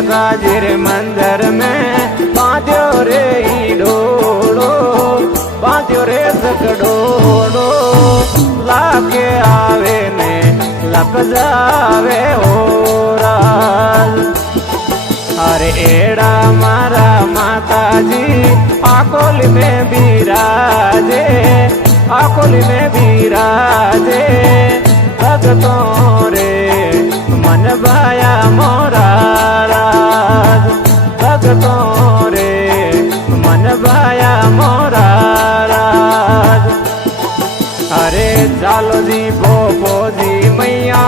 माता जी रे मंदिर में बांध्यो रे डोड़ो, बांध्यो रे सकड़ोड़ो, लाके आवे ने लग जावे ओराल। अरे एड़ा मारा माता जी आकोल में बिराजे, आकोल में बिराजे, भगतों रे मन भाया मोरा राज, भगतों रे मन भाया मोरा राज। अरे चालो जी भोपो जी मैया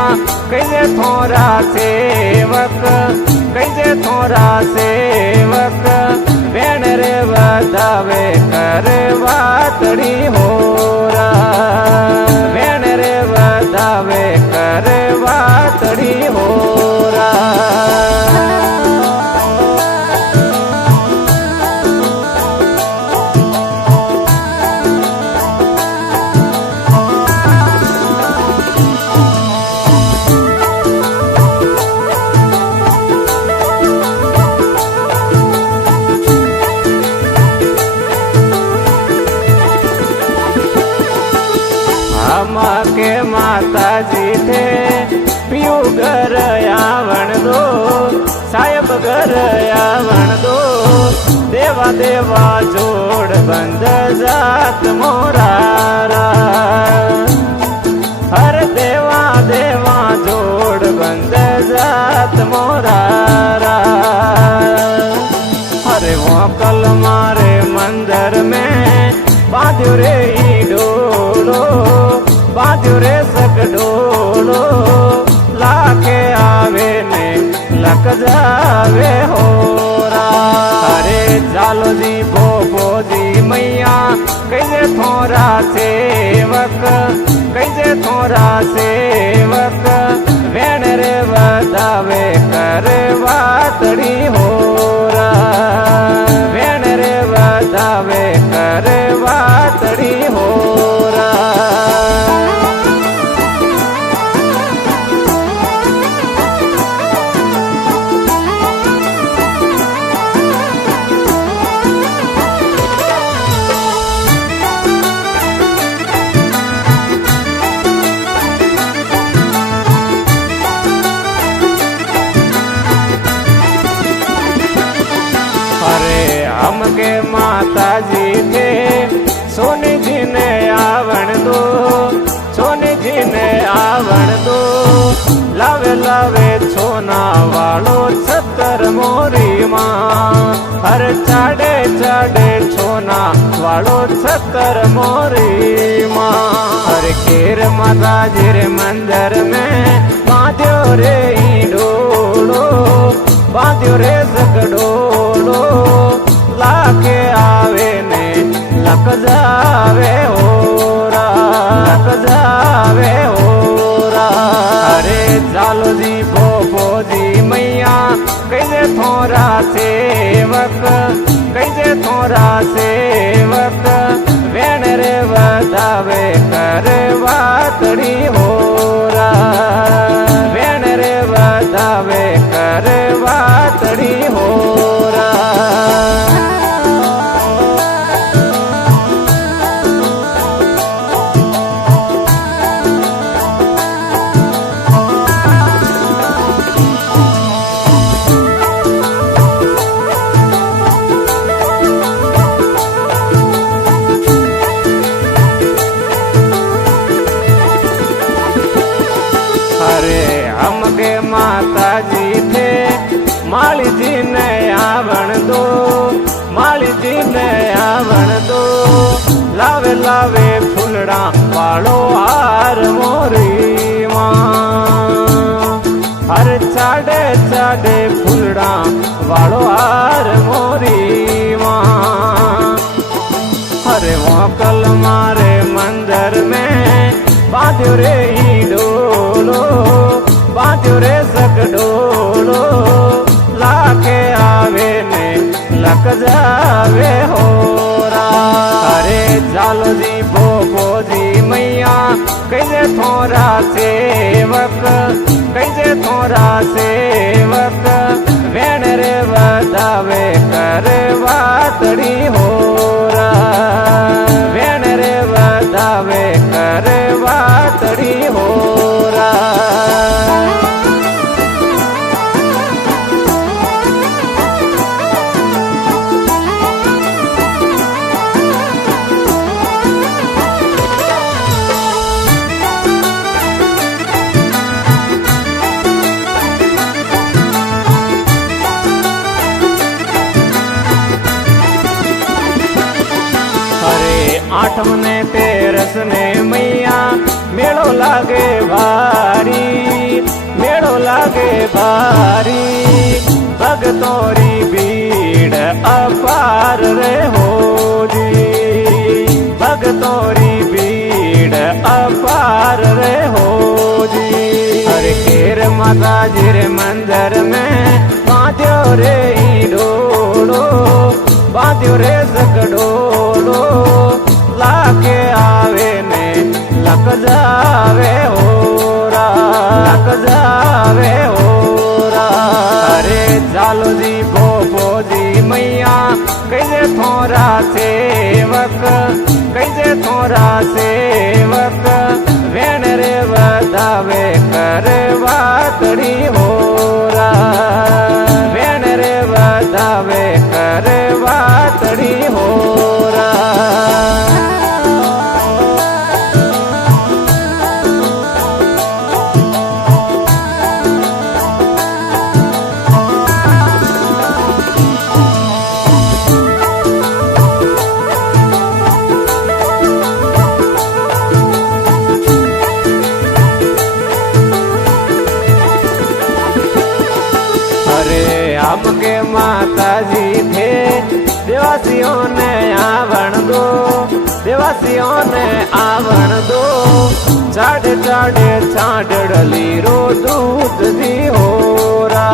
कैसे थोड़ा सेवक, कैसे थोड़ा सेवक, बेण रे बधावे करवा तड़ी हो रहा, बेण रे बधावे करवा तड़ी हो रहा। के माता जी थे पियू घर आवण दो, साहेब घर आवण दो, देवा देवा जोड़ बंद जात मोरारा, हर देवा देवा जोड़ बंद जात मोरारा। अरे वो कल मारे मंदिर में बांध्यो रे डोड़ो, बांध्यो रे सकड़ोड़ो, लाके आवे ने लग जावे होरा। अरे चालो जी भोपो जी मैया कैसे थोड़ा सेवक, कैसे थोड़ा सेवक, वेण रे बधावे करवा तड़ी होरा, वेण रे बधावे करवा तड़ी होरा। हमके माता जी थे सोनी जी ने आवण दो, सोनी जी ने आवण दो, लावे लावे सोना वालो छतर मोरी माँ, हर चाड़े चाड़े सोना वालो छतर मोरी माँ। हर केर माता जी रे मंदिर में बांध्यो रे डोड़ो, बांध्यो रे सकड़ोड़ो, लाके आवे ने लग जावे ओरा, लग जावे ओरा। अरे चालो जी भोपो जी मैया कैसे थोड़ा सेवक, कैसे थोड़ा सेवक, वेण रे बधावे करवा तड़ी होरा, वेण रे बधावे करवा तड़ी होरा। हमके माता जी थे माली जी ने आवण दो, माली जी ने आवण दो, लावे लावे फुलड़ा वालो हार मोरी माँ, हर चाड़े चाड़े फुलड़ा वालो हार मोरी माँ। अरे वो कल मारे मंदिर में बांध्यो रे डोड़ो, बांध्यो रे सकड़ोड़ो, लाके आवे ने लग जावे होरा। अरे चालो जी भोपो जी मैया कैसे थोड़ा सेवक, कैसे थोड़ा सेवक, વેણ રે વધાવે કરે વાતડી હોરા વેણ રે વધાવે કરે વાતડી હોરા आठम ने तेरस ने मैया मेड़ो लागे भारी मेड़ो लागे भारी भगतोरी भीड़ अपार रे हो जी भगतोरी भीड़ अपार रे हो जी हरे खेर माता जी रे मंदिर में बांध्यो रे डोड़ो बांध्यो रे सकड़ोड़ो लाके आवे ने लक जावे होरा लक जावे होरा अरे चालो जी भोपो जी मैया कैसे थोड़ा सेवक कैसे थोड़ा सेवक वेण रे बतावे कर वातड़ी होरा वेण रे बतावे कर वातड़ी होरा आपके माता जी थे देवासियों ने आवण दो देवासियों ने आवण दो चाड़े चाड़े छाड़ली रो दूध दी होरा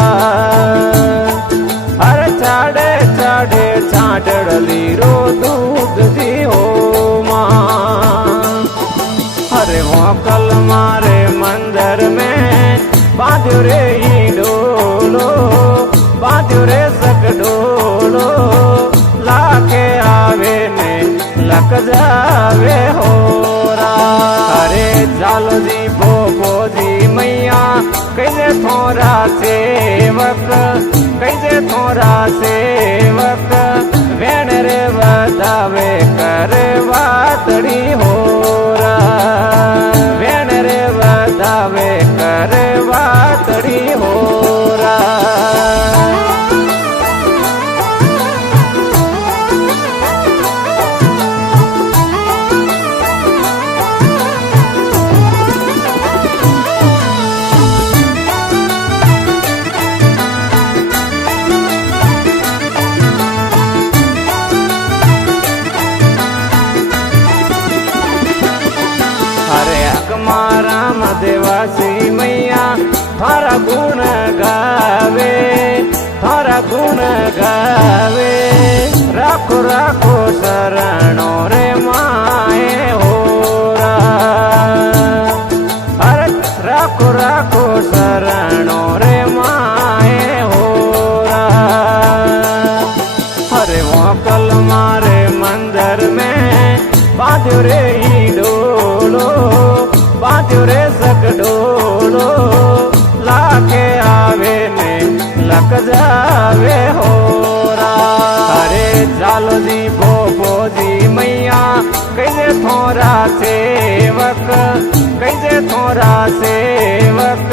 हर चाड़े चाड़े छाड़ली रो दूध दी हो मां हरे वो कल मारे मंदिर में बांध्यो रे डोलो बांध्यो रे सकड़ोलो लाके आवे ने लक जावे होरा अरे चालो जी भोपो जी मैया कैसे थोड़ा सेवक कैसे थोड़ा सेवक वेण रे बतावे कर वातड़ी होरा वेण रे बतावे कर वातड़ी होरा राम देवासी मैया थारा गुण गावे थारा गुण गावे राखो राखो शरणो रे माए होरा अरे राखो राखो शरणो रे माए होरा अरे वो कल मारे मंदिर में बांध्यो रे डोलो बांध्यो रे सकड़ोलो लाके आवे ने लक जावे होरा अरे चालो जी भोपो जी मैया कैसे थोड़ा सेवक कैसे थोड़ा सेवक